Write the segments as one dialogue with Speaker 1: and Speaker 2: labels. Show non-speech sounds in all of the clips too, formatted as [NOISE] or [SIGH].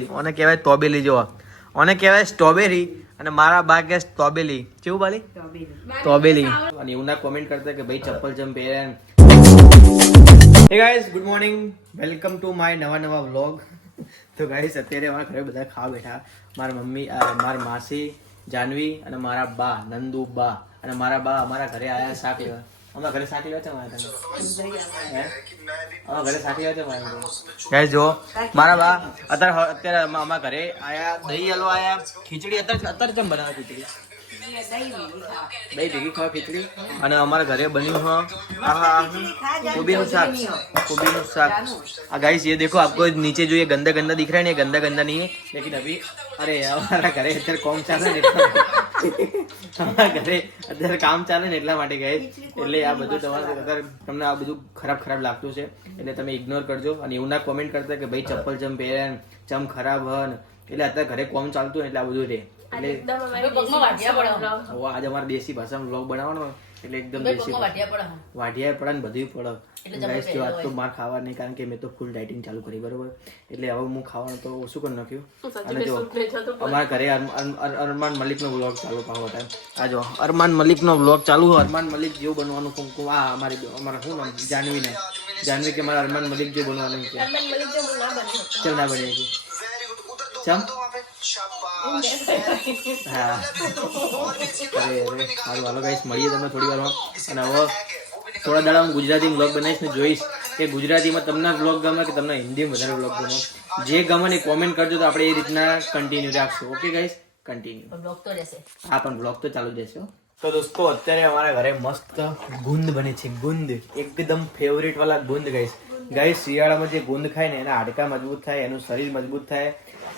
Speaker 1: ઓને કહેવાય તોબેલી જો ઓને કહેવાય સ્ટ્રોબેરી અને મારા બા કે સ્ટ્રોબેલી. કેવું બાલી? તોબેલી. અને એવું ના કોમેન્ટ કરતા કે ભાઈ ચપ્પલ જમ પહેર્યા hey guys good morning welcome to my નવા નવા વ્લોગ તો ગાઈઝ અત્યારે મારા ઘરે બધા ખાવા બેઠા. મારા મમ્મી મારા માસી જાનવી અને મારા બા નંદુ બા. અને મારા બા અમારા ઘરે આયા શાક લેવા. અમારા ઘરે શાક લેવા છે મારા તમે હે? અમારા ઘરે શાક લેવા છે મારા ગાઈઝ જો મારા બા અત્યારે હ- અત્યારે અમા- અમારા ઘરે આયા દહીં હલવા આયા ખીચડી અત્યારે અત્યારે કેમ બનાવે ખીચડી દહીં ભેગી ખાવા ખીચડી અને અમારા ઘરે બન્યું હ આહા કોબીનું શાક કોબીનું શાક આ गाइस ये देखो आपको नीचे जो ये गंदा गंदा दिख रहा है ना ये गंदा गंदा नहीं है लेकिन अभी अरे हमारा घरे અત્યારે કોમ ચાલે ને એટલા ઘરે અત્યારે કામ ચાલે ને એટલા માટે ગઈ એટલે આ બધું તમારે તમને આ બધું ખરાબ ખરાબ લાગતું છે એટલે તમે ઇગ્નોર કરજો. અને એવું ના કોમેન્ટ કરતા કે ભાઈ ચપ્પલ ચમ પહેરે ચમ ખરાબ હન એટલે અત્યારે ઘરે કોમ ચાલતું હોય એટલે આ બધું રહે એટલે આજે અમારે દેશી ભાષામાં વ્લોગ બનાવવાનો એટલે એકદમ દેશી વાઢિયા પડે ને બધું પડે. ગાઈસ જો આજ તો માર ખાવા નહીં કારણ કે મેં તો ફૂલ ડાયટિંગ ચાલુ કરી બરોબર? એટલે હવે હું ખાવાનું તો ઓછું કરી નાખ્યું. અને જો અમારા ઘરે અર- અર- અર- અરમાન મલિકનો વ્લોગ ચાલુ પાવો ટાઈમ આ જો અરમાન મલિકનો વ્લોગ ચાલુ હોય અરમાન મલિક જેવું બનવાનું કુંકુ આ અમારી અમારા શું નામ? જાનવીને. જાનવી કે મારા અરમાન મલિક જેવું બનવાનું છે ચલ ના બની છે ચમ? [LAUGHS] હાલો ગાઈસ મળીએ તમને થોડી વારમાં. અને હવે થોડા દાડા હું ગુજરાતી બ્લોગ બનાવીશ ને જોઈશ કે ગુજરાતીમાં તમને વ્લોગ ગમે કે તમને હિન્દીમાં વધારે વ્લોગ ગમે. જે ગમે ને કોમેન્ટ કરજો તો આપણે એ રીતના કન્ટિન્યુ રાખશું. ઓકે ગાઈસ કન્ટિન્યુ હા પણ બ્લોગ તો ચાલુ જ રહેશે તો દોસ્તો અત્યારે અમારા ઘરે મસ્ત ગુંદ બને છે ગુંદ. એકદમ ફેવરેટ વાળા ગુંદ ગાઈસ ગાઈસ શિયાળામાં જે ગુંદ ખાય ને એના હાડકા મજબૂત થાય એનું શરીર મજબૂત થાય.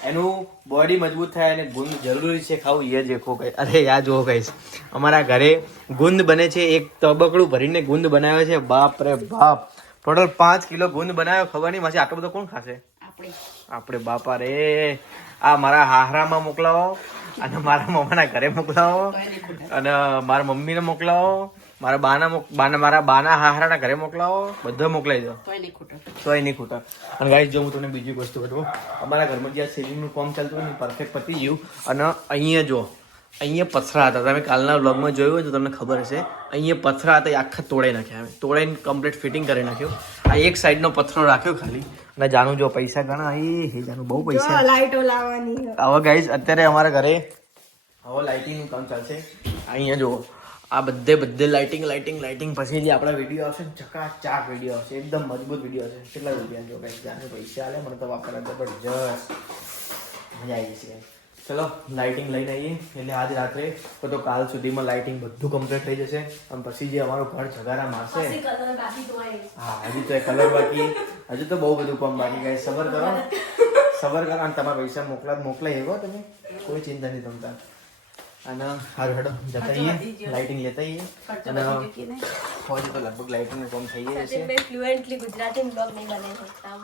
Speaker 1: એનું બોડી મજબૂત થાય અને ગુંદ જરૂરી છે. ખાવું એ દેખો કઈ અરે યા જુઓ કહીશ અમારા ઘરે ગુંદ બને છે. એક તબકડું ભરીને ગુંદ બનાવ્યો છે. બાપ રે બાપ. ટોટલ પાંચ કિલો ગુંદ બનાવ્યો. ખબર નહીં માસી આટલો બધો કોણ ખાશે? આપણે. બાપા રે. આ મારા હાહરામાં મોકલાવો. અને મારા મમ્માના ઘરે મોકલાવો. અને મારા મમ્મીને મોકલાવો. મારા બાના મોક- બાના મારા બાના હાહરાના ઘરે મોકલાવો બધા મોકલાવી દો. તોય નહીં ખૂટા. અને ગાઈસ જો હું તમને બીજી વસ્તુ કહું અમારા ઘરમાં જ્યાં સેવિંગનું કામ ચાલતું હોય ને પરફેક્ટ પતી ગયું. અને અહીંયા જો અહીંયા પથરા હતા. તમે કાલના વ્લોગમાં જોયું હોય તો તમને ખબર હશે અહીંયા પથરા હતા એ આખા તોડાઈ નાખ્યા. અમે તોડાઈને કમ્પ્લીટ ફિટિંગ કરી નાખ્યું. આ એક સાઈડનો પથરો રાખ્યો ખાલી. અને જાનું જો પૈસા ઘણા એ હે જાનું બહુ પૈસા.
Speaker 2: લાઈટો લાવવાની.
Speaker 1: હવે ગાઈસ અત્યારે અમારા ઘરે હવે લાઇટિંગનું કામ ચાલશે. અહીંયા જુઓ આ બધે બધે લાઇટિંગ લાઇટિંગ લાઇટિંગ પછી જે આપણા વીડિયો આવશે ચકાચાક વીડિયો આવશે. એકદમ મજબૂત વીડિયો આવશે. કેટલા રૂપિયા જો ગાઈસ જાણે પૈસા આલે મને તો વાપરવા જબરજસ્ત. મજા આવી જશે ચલો લાઇટિંગ લઈને આવીએ. એટલે આજ રાત્રે તો તો કાલ સુધીમાં લાઇટિંગ બધું કમ્પ્લીટ થઈ જશે. અને પછી જે અમારું ઘર જગારા મારશે. હા હજી તો એ કલર બાકી. હજુ તો બહુ બધું કામ બાકી કાંઈ સબર કરો. સબર કરો અને તમારા પૈસા મોકલા મોકલાઈ એવો તમે? કોઈ ચિંતા નહીં તમતા અને હારું હેડો જતા આવીએ લાઇટિંગ લેતા આવીએ અને હોય તો લગભગ લાઇટિંગ કામ થઈ જશે
Speaker 2: ફ્લુએન્ટલી ગુજરાતી બ્લોગ નહીં બનાવી શકતા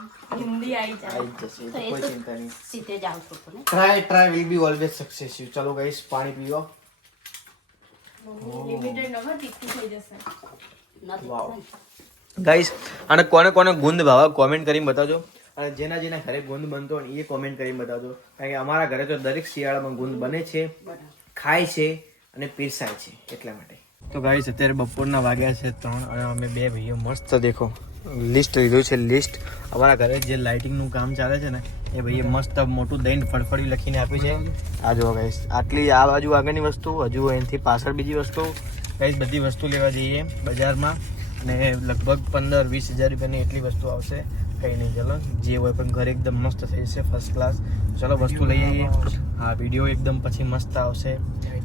Speaker 2: હિન્દી આવી જાય.
Speaker 1: આવી જ જશે કોઈ ચિંતા નહીં.
Speaker 3: સીધે જાઉં છું તો ને?
Speaker 1: Try try will be always successive ચલો ગાઈસ પાણી પીવો
Speaker 2: લિમિટેડ નંબર તીખું થઈ જશે.
Speaker 1: વાવ ગાઈસ અને કોને કોને ગુંદ ભાવે કોમેન્ટ કરીને બતાવજો. અને જેના જેના ઘરે ગુંદ બનતો હોય ને એ કોમેન્ટ કરીને બતાવજો. કારણ કે અમારા ઘરે તો દરેક શિયાળામાં ગુંદ બને છે. ખાય છે અને પીરસાય છે એટલા માટે. તો ગાઈસ અત્યારે બપોરના વાગ્યા છે ત્રણ અને અમે બે ભાઈઓ મસ્ત દેખો લિસ્ટ લીધું છે લિસ્ટ અમારા ઘરે જે લાઇટિંગનું કામ ચાલે છે ને એ ભાઈએ મસ્ત મોટું દહીં ફળફળી લખીને આપ્યું છે. આ જુઓ ગાઈસ આટલી આ બાજુ આગળની વસ્તુ હજુ એનાથી પાછળ બીજી વસ્તુ. ગાઈસ બધી વસ્તુ લેવા જઈએ બજારમાં અને લગભગ પંદર વીસ હજાર રૂપિયાની એટલી વસ્તુ આવશે. કંઈ નહીં ચલો. જે હોય પણ ઘરે એકદમ મસ્ત થઈ જશે ફર્સ્ટ ક્લાસ ચલો વસ્તુ લઈ આવીએ. હા વીડિયો એકદમ પછી મસ્ત આવશે.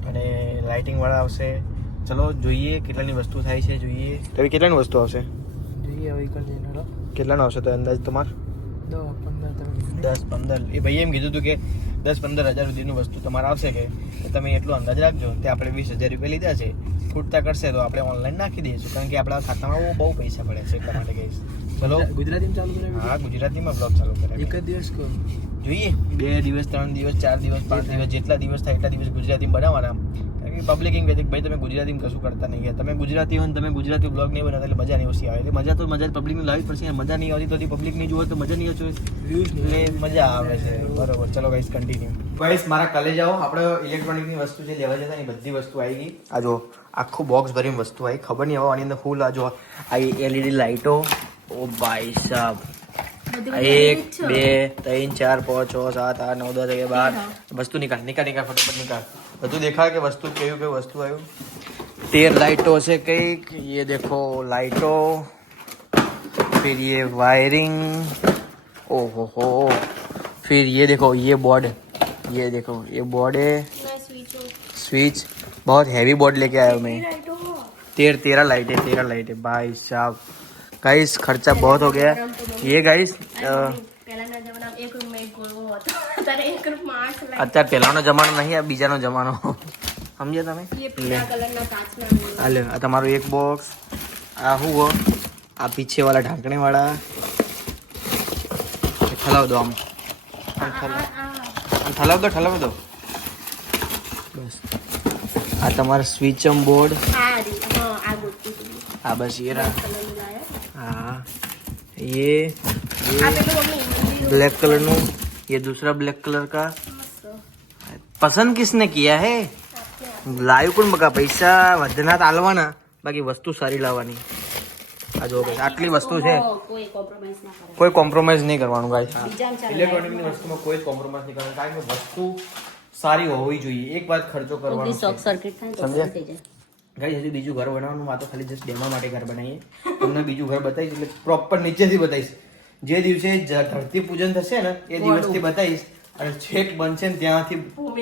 Speaker 1: અને લાઇટિંગવાળા આવશે. ચલો જોઈએ કેટલાની વસ્તુ થાય છે જોઈએ. તો કેટલાની વસ્તુ આવશે?
Speaker 4: જોઈએ હવે જઈને
Speaker 1: કેટલાનો આવશે તો અંદાજ તમાર? દસ પંદર એ ભાઈએ એમ કીધું હતું કે દસ પંદર હજાર સુધીનું વસ્તુ તમારે આવશે કે? તમે એટલો અંદાજ રાખજો. તે આપણે વીસ હજાર રૂપિયા લીધા છે. ખૂટતા કરશે તો આપણે ઓનલાઈન નાખી દઈશું. કારણ કે આપણા ખાતામાં બહુ બહુ પૈસા પડે છે એટલા માટે કહીશ. ચલો
Speaker 4: ગુજરાતીમાં ચાલુ કરાવી
Speaker 1: હા ગુજરાતીમાં બ્લોગ ચાલુ કરે
Speaker 4: એક જ દિવસ કહો
Speaker 1: જોઈએ. બે દિવસ ત્રણ દિવસ ચાર દિવસ પાંચ દિવસ જેટલા દિવસ થાય એટલા દિવસ ગુજરાતીમાં બનાવવાના કારણ કે પબ્લિક એમ કહે છે કે ભાઈ તમે ગુજરાતીમાં કશું કરતા નહીં. તમે ગુજરાતી હો ને તમે ગુજરાતી બ્લોગ નહીં બનાવતા એટલે મજા નહીં ઓછી આવે. એટલે મજા તો મજા પબ્લિકની લાવવી પડશે. મજા નહીં આવતી તો પબ્લિક નહીં જુઓ તો મજા નહીં આવતી એટલે મજા આવે છે. બરોબર. ચલો ગાઈસ કન્ટિન્યુ ગાઈસ મારા કલેજાઓ આપણે ઇલેક્ટ્રોનિકની વસ્તુ જે લેવા જતા એ બધી વસ્તુ આવી ગઈ. આ જો આખું બોક્સ ભરીને વસ્તુ આવી. ખબર નહીં હવે આની અંદર ફૂલ આ જો આ એલઈડી લાઇટો ओ भाई साहब। एक दो तीन चार पाँच छः सात आठ नौ दस के बाद वस्तु निकाल निकाल निकाल फटाफट निकाल। तो बतू देखा कि वस्तु कई कई वस्तु आयो तेर लाइटों से कई ये देखो लाइटो फिर ये वायरिंग ओ हो हो फिर ये देखो ये बोर्ड ये देखो ये बोर्ड है।
Speaker 2: स्विच
Speaker 1: बहुत हैवी बोर्ड लेके आया हूँ मैं। तेर तेरा लाइट है तेरा लाइट है। भाई साहब गाइस खर्चा बहुत हो गया ये गाइस
Speaker 2: પહેલાના જમાનામાં એક રૂમમાં એક ગોળવો હતો અત્યારે એક રૂમમાં આઠ લાઈટ
Speaker 1: અત્યારે પહેલાનો જમાનો [LAUGHS] નહીં આ બીજાનો જમાનો સમજ્યા તમે
Speaker 2: એ
Speaker 1: લે
Speaker 2: પીળા કલરના કાચના ગોળવા.
Speaker 1: આ લે આ તમારું એક બોક્સ આ શું હો આ પીછે વાળા ઢાંકણે વાળા ઠલાવ દો આમ આમ ઠલાવ
Speaker 2: આ
Speaker 1: આમ ઠલાવ દો ઠલાવ દો બસ આ તમારા સ્વિચમ બોર્ડ
Speaker 2: આ રી હા આ ગોળતી હતી.
Speaker 1: આ બસ ये रहा
Speaker 2: કલરનું લાયા.
Speaker 1: हाँ ये
Speaker 2: આ
Speaker 1: ये
Speaker 2: પેલું મમ્મી
Speaker 1: ब्लैक कलर નું ये दूसरा ब्लैक कलर का पसंद किसने किया है લાવ્યું કોણ બકા પૈસા વધના તાલવાના બાકી વસ્તુ સારી લાવવાની આ જો guys, આટલી વસ્તુ છે
Speaker 3: ઓ, કોઈ કોમ્પ્રોમાઇઝ ના કરે
Speaker 1: કોઈ કોમ્પ્રોમાઇઝ નહીં કરવાનું ગાઈસ
Speaker 3: બીજામાં ચાલે.
Speaker 1: ઇલેક્ટ્રોનિકની વસ્તુમાં કોઈ કોમ્પ્રોમાઇઝ નહીં કરવાનું કારણ કે વસ્તુ સારી હોવી જોઈએ એક વાત ખર્ચો કરવાનો
Speaker 3: કોકની શોર્ટ
Speaker 1: છે
Speaker 3: સર્કિટ થાય તો
Speaker 1: સમજ્યા? ગાઈસ હજી બીજું ઘર બનાવવાનું આ તો ખાલી જસ્ટ ડેમા માટે ઘર બનાવીએ. તમને બીજું ઘર બતાવીશ એટલે પ્રોપર નીચેથી બતાવીશ. જે દિવસે ધરતી પૂજન થશે ને એ દિવસથી બતાવીશ. અને છેક બનશે ને ત્યાંથી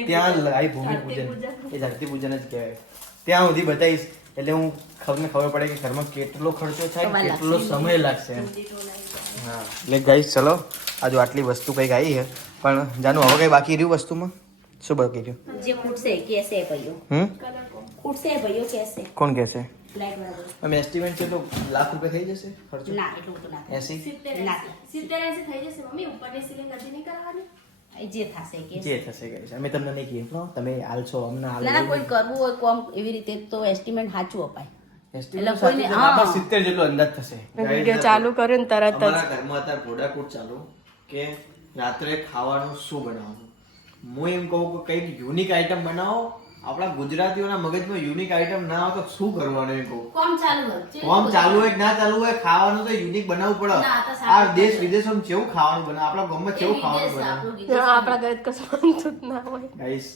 Speaker 1: ત્યાં લાઈ ભૂમિ પૂજન. એ ધરતી પૂજન જ કહેવાય. ત્યાં સુધી બતાવીશ. એટલે હું ખબર ખબર પડે કે ઘરમાં કેટલો ખર્ચો થાય કેટલો સમય લાગશે. હા. એટલે ગાઈસ ચલો. આજે આટલી વસ્તુ કંઈક આવી છે. પણ જાનું હવે કઈ બાકી રહ્યું વસ્તુમાં? શું બાકી રહ્યું?
Speaker 3: જે ખૂટશે કેસે ભાઈઓ
Speaker 1: હમ?
Speaker 3: ખૂટશે ભાઈઓ કેસે
Speaker 1: કોણ કહેશે અમે એસ્ટિમેટ છે તો લાખ રૂપિયા થઈ જશે ખર્ચો
Speaker 3: ના એટલું તો ના થાય.
Speaker 1: એસી
Speaker 2: સિત્તેર
Speaker 3: ના.
Speaker 2: એંસી. સિત્તેર એંસી થઈ જશે મમ્મી ઉપરની સીલિંગ હજી નહીં કરવાની
Speaker 3: જે થશે કે
Speaker 1: જે થશે કે અમે તમને નહીં કહીએ પણ તમે આલશો અમને હાલ
Speaker 3: ના કોઈ કરવું હોય કોમ એવી રીતે તો એસ્ટિમેટ સાચું અપાય
Speaker 1: 70
Speaker 2: ચાલુ કર્યો ને તરત જ
Speaker 1: ઘરમાં અત્યારે પ્રોડક્ટ ચાલુ કે રાત્રે ખાવાનું શું બનાવવાનું હું એમ કહું કે કંઈક યુનિક આઈટમ બનાવો આપણા ગુજરાતીઓના મગજમાં યુનિક આઈટમ ના આવે તો શું કરવાનું એમ કહું
Speaker 3: કોમ ચાલુ હોય જે
Speaker 1: કોમ ચાલુ હોય કે ના ચાલુ હોય ખાવાનું તો યુનિક બનાવવું પડે
Speaker 3: ના, તો સારું
Speaker 1: આ દેશ વિદેશમાં કેવું ખાવાનું બને આપણા ગામમાં કેવું ખાવાનું બને
Speaker 3: આપણું વિદેશ
Speaker 2: આપણા ઘરે તો કશું બનતું જ ના હોય
Speaker 1: ગાઈસ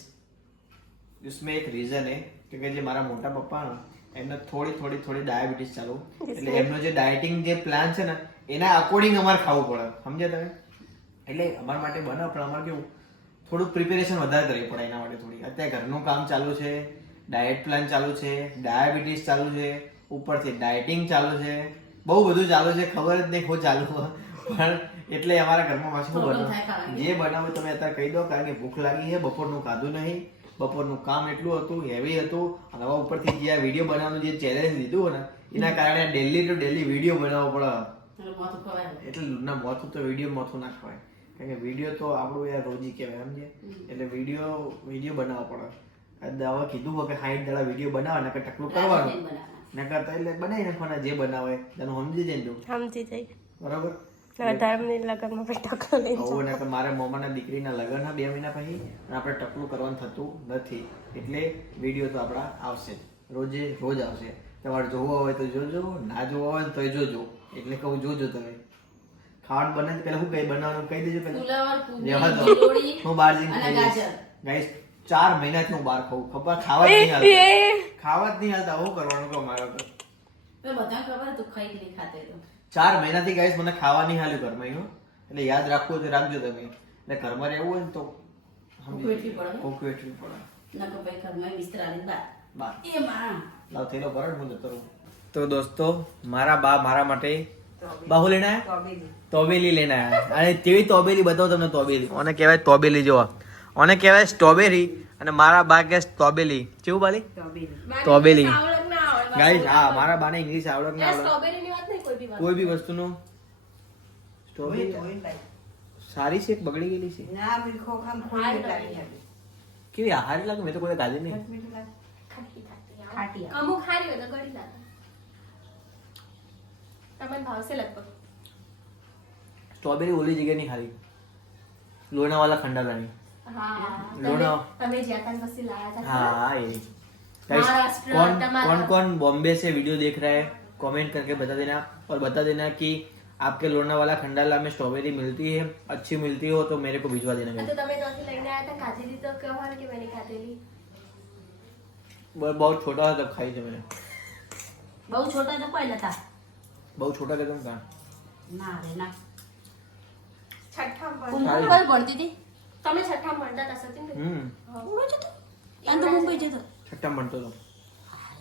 Speaker 1: इसमें एक રીઝન है કે કે જે મારા મોટા પપ્પા ને એમને થોડી થોડી થોડી ડાયાબિટીસ ચાલુ એટલે એમનો જે ડાયટિંગ જે પ્લાન છે ને એના અકોર્ડિંગ અમારે ખાવું પડે સમજ્યા તમે એટલે અમારા માટે બનાવ પણ અમારે કેવું થોડું પ્રિપેરેશન વધારે કરવી પડે એના માટે થોડી. અત્યારે ઘરનું કામ ચાલુ છે ડાયટ પ્લાન ચાલુ છે ડાયાબિટીસ ચાલુ છે ઉપરથી ડાયટિંગ ચાલુ છે બહુ બધું ચાલુ છે ખબર જ નહીં શું ચાલુ [LAUGHS] પણ એટલે અમારા ઘરમાં પાછું બનાવ. જે બનાવું તમે અત્યારે કહી દો કારણ કે ભૂખ લાગી છે બપોરનું ખાધું નહીં બપોરનું કામ એટલું હતું હેવી હતું અને હવે ઉપરથી જે આ વીડિયો બનાવવાનું જે ચેલેન્જ લીધું ને એના કારણે ડેલી ટુ ડેલી વીડિયો બનાવવો પડે.
Speaker 3: એટલે
Speaker 1: ના મોથું તો વીડિયો મોથું ના ખવાય. કારણ કે વીડિયો તો આપણું યાર રોજી કહેવાય સમજે એટલે વીડિયો વીડિયો બનાવવો પડે. આ દવા કીધું હોય કે સાઠ દાડા વીડિયો બનાવે નકર ટકલું કરવાનું. નકર તો એટલે બનાવી નાખવાના જે બનાવે તેનું સમજી જઈને તું?
Speaker 2: સમજી જઈ
Speaker 1: બરાબર? મારા મોમાના દીકરીના લગ્ન બે મહિના પછી આપણે ટકલું કરવાનું થતું નથી. એટલે વીડિયો તો આપણા આવશે રોજે રોજ આવશે. તમારે જોવો હોય તો જોજો ના જોવા હોય તો જોજો. એટલે કહું જોજો તમે. ખાવાનું બને પેલા શું કઈ બનાવવાનું કહી દેજો.
Speaker 3: ગિલોડી
Speaker 1: હું બહાર જઈને લઈશ. ચાર મહિનાથી હું બહાર ખાઉં. ખબર? ખાવા જ નહીં આવતા ખાવા જ નહીં આવતા હું કરવાનું કહો મારા તો
Speaker 3: બધાને ખબર તું ખાઈ નહીં ખાતે તો.
Speaker 1: ચાર મહિનાથી ગાઈસ મને ખાવા નહીં હાલ્યું ઘરમાં એનું. એટલે યાદ રાખવું હોય તો રાખજો તમે. એટલે ઘરમાં રહેવું હોય ને તો
Speaker 3: ભૂખ પડે ને?
Speaker 1: પડે.
Speaker 3: નકર ભાઈ ઘરમાં બિસ્તરાની બાર
Speaker 1: બા.
Speaker 3: એ માં.
Speaker 1: લાવ થેલો ભરો હું જતો તો દોસ્તો મારા બા મારા માટે બાહુ લેના તોબેલી. લેના અને તેવી તોબેલી બતાવો તમને તોબેલી. ઓને કહેવાય તોબેલી જો ઓને કહેવાય સ્ટ્રોબેરી અને મારા બા કહે તોબેલી કેવું બાલી? તોબેલી.
Speaker 2: ના
Speaker 1: ગાઈસ હા મારા બાને ઇંગ્લિશ આવડત ના આવડે.
Speaker 2: સ્ટ્રોબેરી ની વાત નહીં કોઈ બી વાત.
Speaker 1: કોઈ બી વસ્તુનો. સ્ટ્રોબેરી સારી છે કે બગડી ગયેલી છે? કેવી આહારી લાગે? મેં તો કોઈ ગાધી નહીં.
Speaker 2: ખાટી ખાટી. અમુક ખારી હોય તો ગળી લાગે. તમને ભાવશે લગભગ
Speaker 1: સ્ટ્રોબેરી ઓલી જગ્યાની ખાલી લોનાવાલા ખંડાલાની
Speaker 2: હા
Speaker 1: લોણા-
Speaker 2: તમે તમે જ્યાં ત્યાં પછી લાયા હતા
Speaker 1: हाँ ये
Speaker 2: महाराष्ट्र,
Speaker 1: कौन
Speaker 2: टमाटर।
Speaker 1: कौन कौन बॉम्बे से वीडियो देख रहा है कमेंट करके बता देना और बता देना कि आपके लोनावाला खंडाला में स्ट्रॉबेरी मिलती है अच्छी मिलती हो तो मेरे को भिजवा देना
Speaker 2: તો
Speaker 1: guys.
Speaker 2: તમે ત્યાંથી લઈને આવ્યા હતા ખાધેલી તો કહો ને કે મેં ખાધેલી
Speaker 1: बहुत बहुत छोटा था तब खाई थी मैंने
Speaker 3: બહુ છોટા તો કોઈ નતા
Speaker 1: બહુ છોટા લેતો કાન
Speaker 3: ના રે ના.
Speaker 2: છઠ્ઠા ભણતી
Speaker 3: ભણતી હતી?
Speaker 2: તમે છઠ્ઠા ભણતા હતા સતીન
Speaker 1: હમ.
Speaker 3: હું. જતો ત્યાં તો
Speaker 1: છઠ્ઠા ભણતો હતો.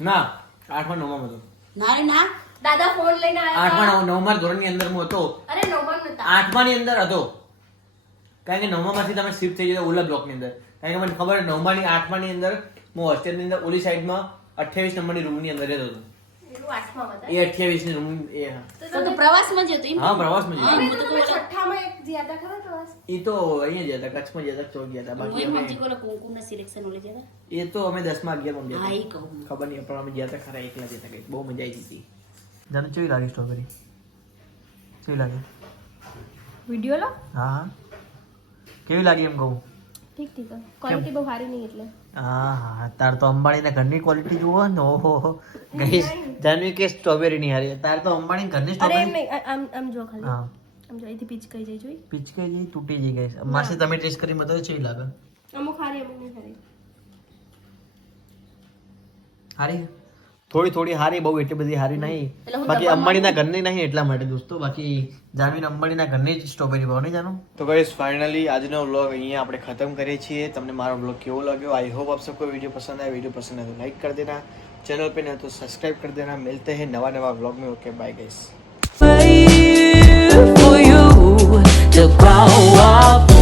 Speaker 1: ના આઠમા નવમા હતો.
Speaker 3: ના રે ના.
Speaker 2: દાદા ફોન લઈને આવ્યા
Speaker 1: આઠમા નવમા ધોરણની અંદર હું હતો.
Speaker 2: અરે નવમા નતા
Speaker 1: આઠમા ની અંદર હતો. કારણ કે નવમા માંથી તમે શિફ્ટ થઈ જતા ઓલા બ્લોકની અંદર. કારણ કે મને ખબર નવમા ની આઠમા ની અંદર હું હોસ્ટેલની અંદર ઓલી સાઈડમાં અઠ્યાવીસ નંબરની રૂમની અંદર રહેતો હતો. એ અઠ્યાવીસની એ
Speaker 2: તો
Speaker 3: તો તો પ્રવાસમાં જતો એમ?
Speaker 1: હા પ્રવાસમાં
Speaker 3: હા,
Speaker 1: જઈએ
Speaker 3: તો
Speaker 2: છઠ્ઠામાં એક જ્યાં હતા પ્રવાસ?
Speaker 1: એ તો અહીંયા ગયા કચ્છમાં ચોક બાકી અમે
Speaker 3: સિલેક્શન ઓલે
Speaker 1: એ તો અમે દસમા અગિયારમાં ગયા
Speaker 3: હા
Speaker 1: હતા.
Speaker 3: કહું.
Speaker 1: ખબર નહીં પણ અમે ગયા હતા ખરા એકલા જતા કઈ બહુ મજા આવી હતી. જાને કેવી લાગે સ્ટ્રોબેરી? કેવી લાગે?
Speaker 2: વીડિયો લો.
Speaker 1: હા હા. કેવી લાગી એમ કહું?
Speaker 2: ઠીક ઠીક. ક્વોલિટી બહુ સારી નહીં એટલે.
Speaker 1: હા હા. તાર તો અંબાણીના ઘરની ક્વોલિટી જુઓ ને. ઓહો. ગઈ જાનવી કે સ્ટ્રોબેરી ની હારી. તાર તો અંબાણી ઘરની સ્ટ્રોબેરી
Speaker 2: આમ આમ જો ખાલી.
Speaker 1: હા.
Speaker 2: આમ જો અહીંથી પીચ કઈ જાય જોઈ?
Speaker 1: પિચકાઈ જઈ તૂટી જઈ ગઈ. માસી તમે ટેસ્ટ કરી બતાવો કેવી લાગે?
Speaker 2: અમુક હારી અમુક નહીં
Speaker 1: હારી? થોડી થોડી હારી બહુ એટલી બધી હારી નહીં. બાકી અંબાણીના ઘરની નહીં એટલા માટે દોસ્તો. બાકી જાનવીન અંબાણીના ઘરની જ સ્ટ્રોબેરી ભાવ નહીં જાણો? તો ગાઈસ ફાઇનલી આજનો વ્લોગ અહીંયા આપણે ખતમ કરીએ છીએ. તમને મારો વ્લોગ કેવો લાગ્યો? આઈ હોપ આપ સબકો વીડિયો પસંદ આયા વીડિયો પસંદ આવે તો લાઈક કરી દેના. ચેનલ पे ના તો સબસ્ક્રાઇબ કરી દેના. મિલતે હે નવા નવા vlog May. Okay bye guys
Speaker 5: for you. To grow up